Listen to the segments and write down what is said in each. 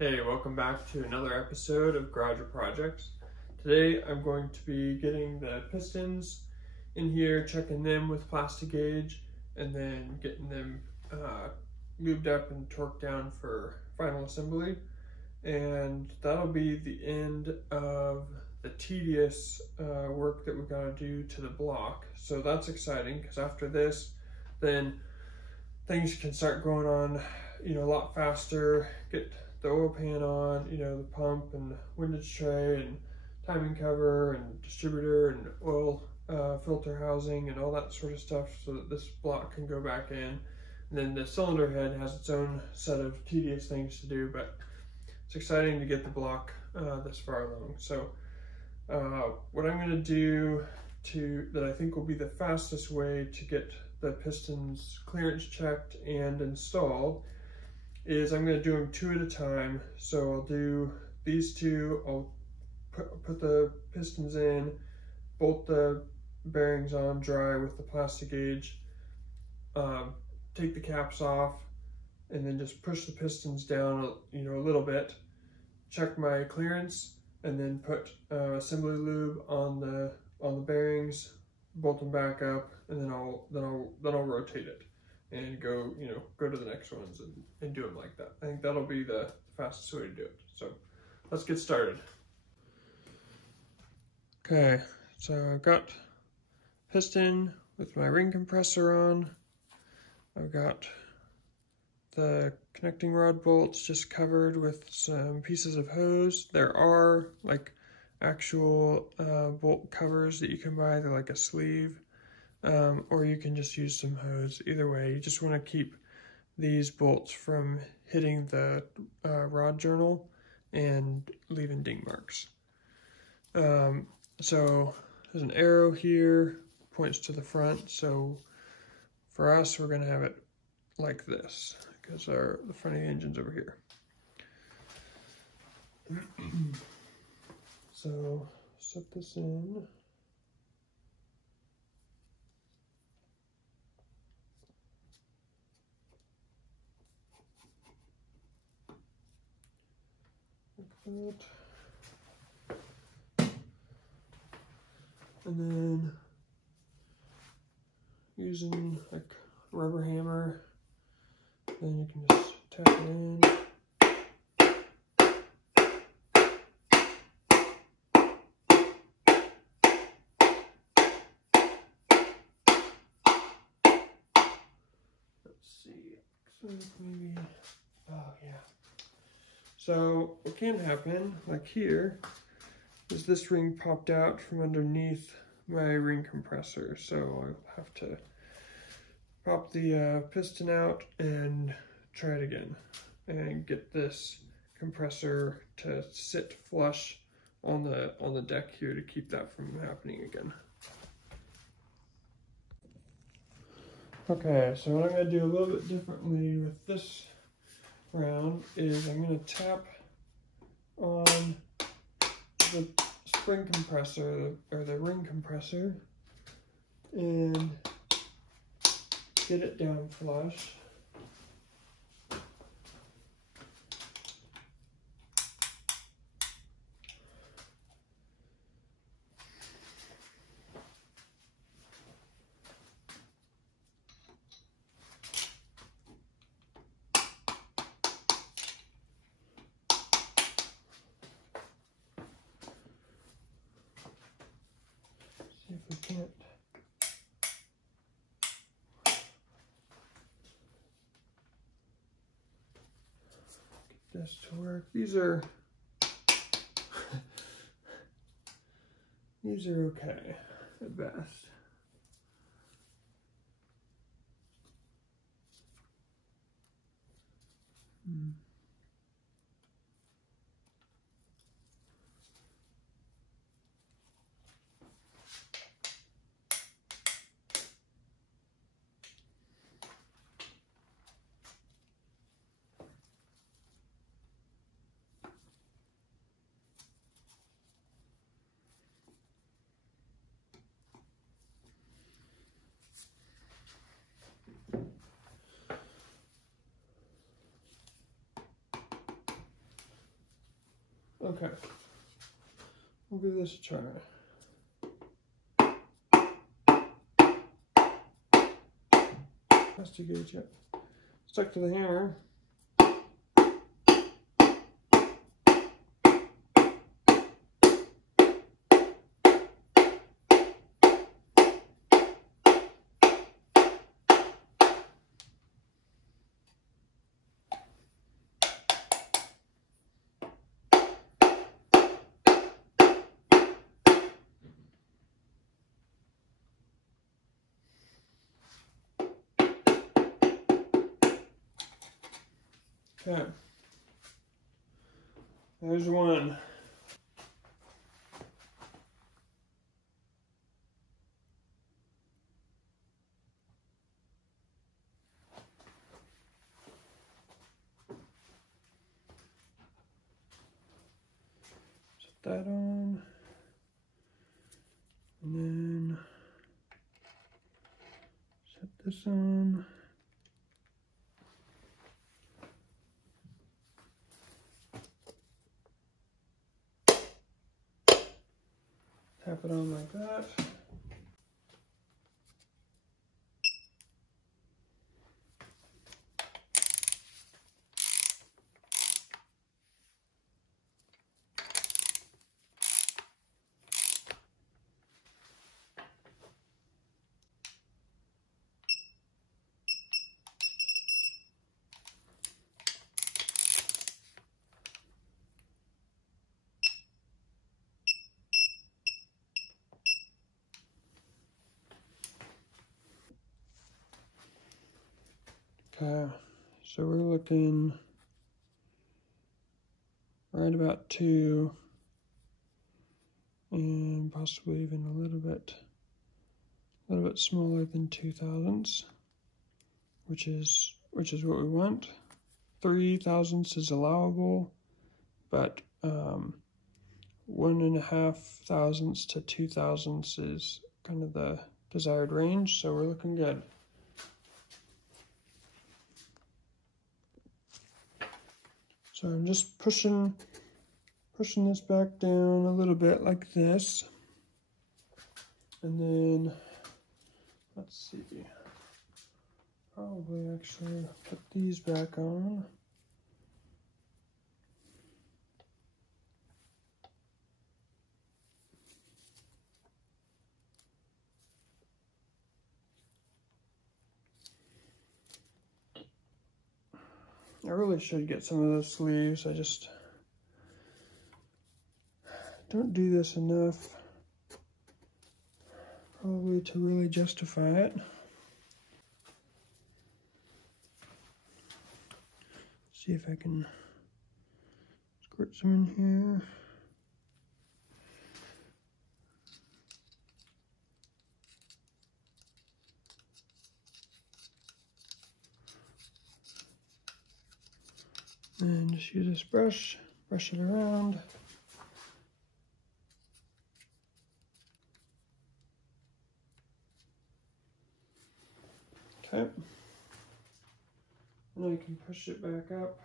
Hey, welcome back to another episode of Garage Projects. Today I'm going to be getting the pistons in here, checking them with plastic gauge, and then getting them lubed up and torqued down for final assembly. And that'll be the end of the tedious work that we gotta do to the block. So that's exciting because after this, then things can start going on, a lot faster. Get the oil pan on, the pump and windage tray and timing cover and distributor and oil filter housing and all that sort of stuff so that this block can go back in. And then the cylinder head has its own set of tedious things to do, but it's exciting to get the block this far along. So what I'm going to do that I think will be the fastest way to get the pistons clearance checked and installed is I'm going to do them two at a time. So I'll do these two, I'll put the pistons in, bolt the bearings on dry with the plastic gauge, take the caps off, and then just push the pistons down a little bit, check my clearance, and then put assembly lube on the bearings, bolt them back up, and then I'll rotate it and go to the next ones and do them like that. I think that'll be the fastest way to do it. So let's get started. Okay, so I've got piston with my ring compressor on. I've got the connecting rod bolts just covered with some pieces of hose. There are like actual bolt covers that you can buy. They're like a sleeve. Or you can just use some hose. Either way, you just want to keep these bolts from hitting the rod journal and leaving ding marks. So there's an arrow here, points to the front. So for us, we're going to have it like this because the front of the engine's over here. So set this in. And then using like a rubber hammer, then you can just tap it in. Let's see, so maybe, oh yeah. So what can happen, like here, is this ring popped out from underneath my ring compressor. So I'll have to pop the piston out and try it again and get this compressor to sit flush on the deck here to keep that from happening again. Okay, so what I'm going to do a little bit differently with this round is I'm going to tap on the spring compressor or the ring compressor and get it down flush. See if we can't get this to work. These are okay at best. Okay, we'll give this a try. Plastic gauge, yep. Stuck to the hammer. Okay, there's one. Set that on, and then set this on. Tap it on like that. Okay, so we're looking right about 2, and possibly even a little bit smaller than 2 thousandths, which is what we want. 3 thousandths is allowable, but 1.5 thousandths to 2 thousandths is kind of the desired range, so we're looking good. So I'm just pushing this back down a little bit like this. And then, let's see, probably actually put these back on. I really should get some of those sleeves. I just don't do this enough, probably, to really justify it. See if I can squirt some in here. And just use this brush it around. Okay. And I can push it back up.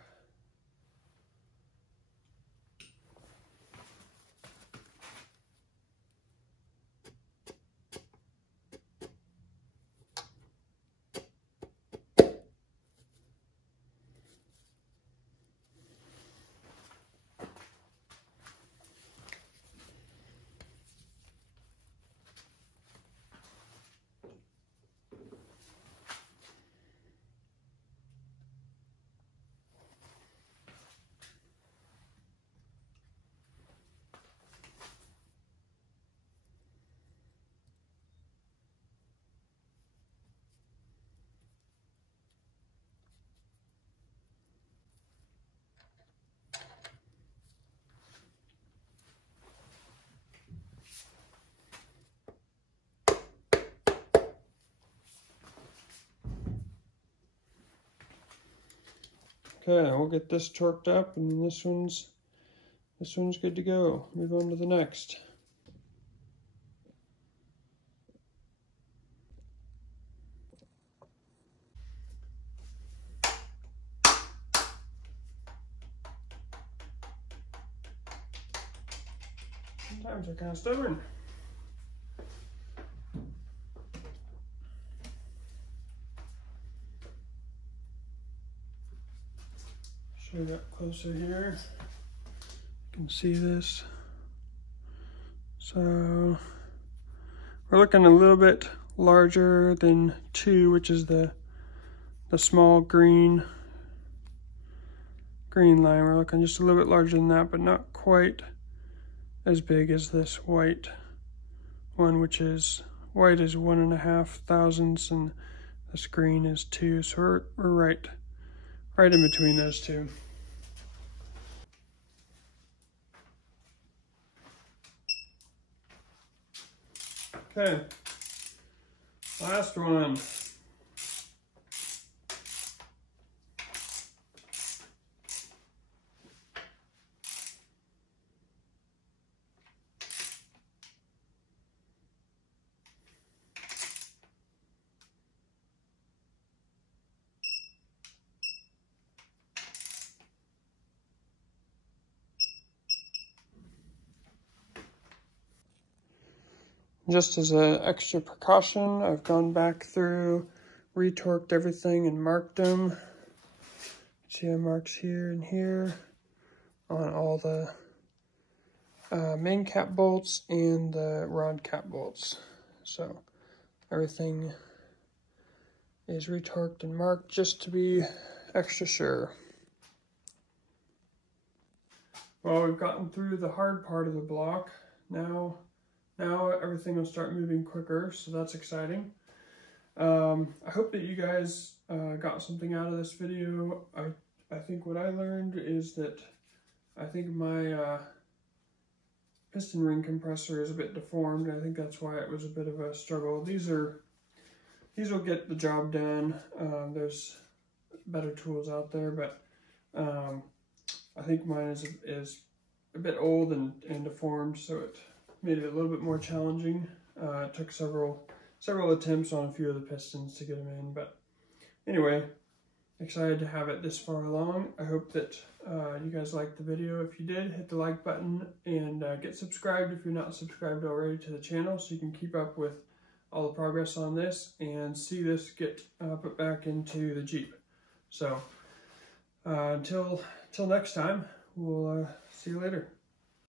Okay, we'll get this torqued up, and then this one's good to go. Move on to the next. Sometimes they're kind of stubborn. Show you that closer here. You can see this. So we're looking a little bit larger than 2, which is the small green line. We're looking just a little bit larger than that, but not quite as big as this white one, which is white is 1.5 thousandths and this green is 2. So we're right in between those two. Okay, last one. Just as an extra precaution, I've gone back through, retorqued everything and marked them. See I marks here and here on all the main cap bolts and the rod cap bolts. So everything is retorqued and marked just to be extra sure. Well, we've gotten through the hard part of the block. Now everything will start moving quicker, so that's exciting. I hope that you guys got something out of this video. I think what I learned is that I think my piston ring compressor is a bit deformed. I think that's why it was a bit of a struggle. These will get the job done. There's better tools out there, but I think mine is a bit old and deformed, so it made it a little bit more challenging. It took several attempts on a few of the pistons to get them in, but anyway, excited to have it this far along. I hope that you guys liked the video. If you did, hit the like button and get subscribed if you're not subscribed already to the channel, so you can keep up with all the progress on this and see this get put back into the Jeep. So until next time, we'll see you later.